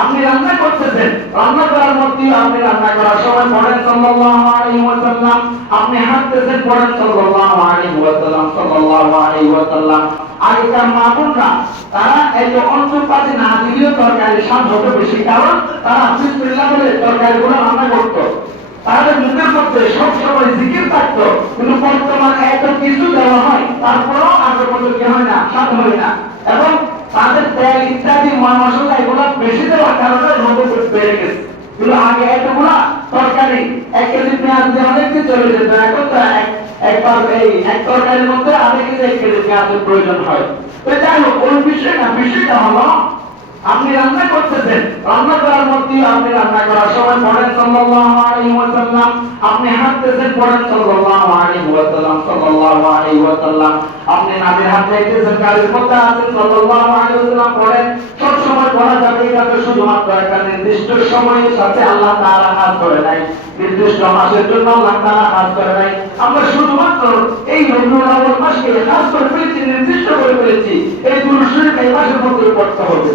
আপনি রান্না করতেছেন, রান্না করার মধ্যে আপনি রান্না করার সময় পড়েন সাল্লাল্লাহু আলাইহি ওয়াসাল্লাম, আপনি হাঁটতেছেন পড়েন সাল্লাল্লাহু আলাইহি ওয়াসাল্লাম, সাল্লাল্লাহু আলাইহি ওয়াসাল্লাম। আগেকার মা বোনরা তারা এত অন্তর্পাতি না দিলেও তরকারি স্বাদ হতো বেশি, কারণ তারা বিসমিল্লাহ বলে তরকারিগুলো রান্না করতো। তাদের মুখের মধ্যে সবসময় জিকির থাকতো। কিন্তু বর্তমান এত কিছু দেওয়া হয়, তারপরও আগের মতো কি হয় না, স্বাদ হয় না। এবং তাদের তেল ইত্যাদি মশলা এগুলো বেশি দেওয়ার কারণে রোগ বেড়ে গেছে। কিন্তু আগে এতগুলা তরকারি 1 কেজি পেঁয়াজ দিয়ে অনেক দিন চলে যেত, এখন তো একবার এই এক তরকারির মধ্যে আধা কেজি 1 কেজি পেঁয়াজের প্রয়োজন হয়। তো যাই হোক, ওই বিষয় না, বিষয়টা হলো আপনি রান্না করতেছেন, রান্না করার মধ্যে আপনি রান্না করার সময় পড়েন সাল্লাল্লাহু আলাইহি ওয়াসাল্লাম, আপনি হাঁটতেছেন পড়েন সাল্লাল্লাহু আলাইহি ওয়াসাল্লাম, সাল্লাল্লাহু আলাইহি ওয়াসাল্লাম। আপনি নামের হাত রেখেছেন, গাড়ির মধ্যে আছেন সাল্লাল্লাহু আলাইহি ওয়াসাল্লাম পড়েন। সব সময় পড়া যাবে, এটা তো শুধুমাত্র একটা নির্দিষ্ট সময়ের সাথে আল্লাহ তাআলা কাজ করে নাই, নির্দিষ্ট মাসের জন্য আল্লাহ তাআলা কাজ করে নাই। আমরা শুধুমাত্র এই রবিউল আউয়াল মাসকে কাজ করে ফেলেছি, নির্দিষ্ট করে ফেলেছি। এই দুরূদ শরীফ এই মাসের মধ্যে পড়তে হবে।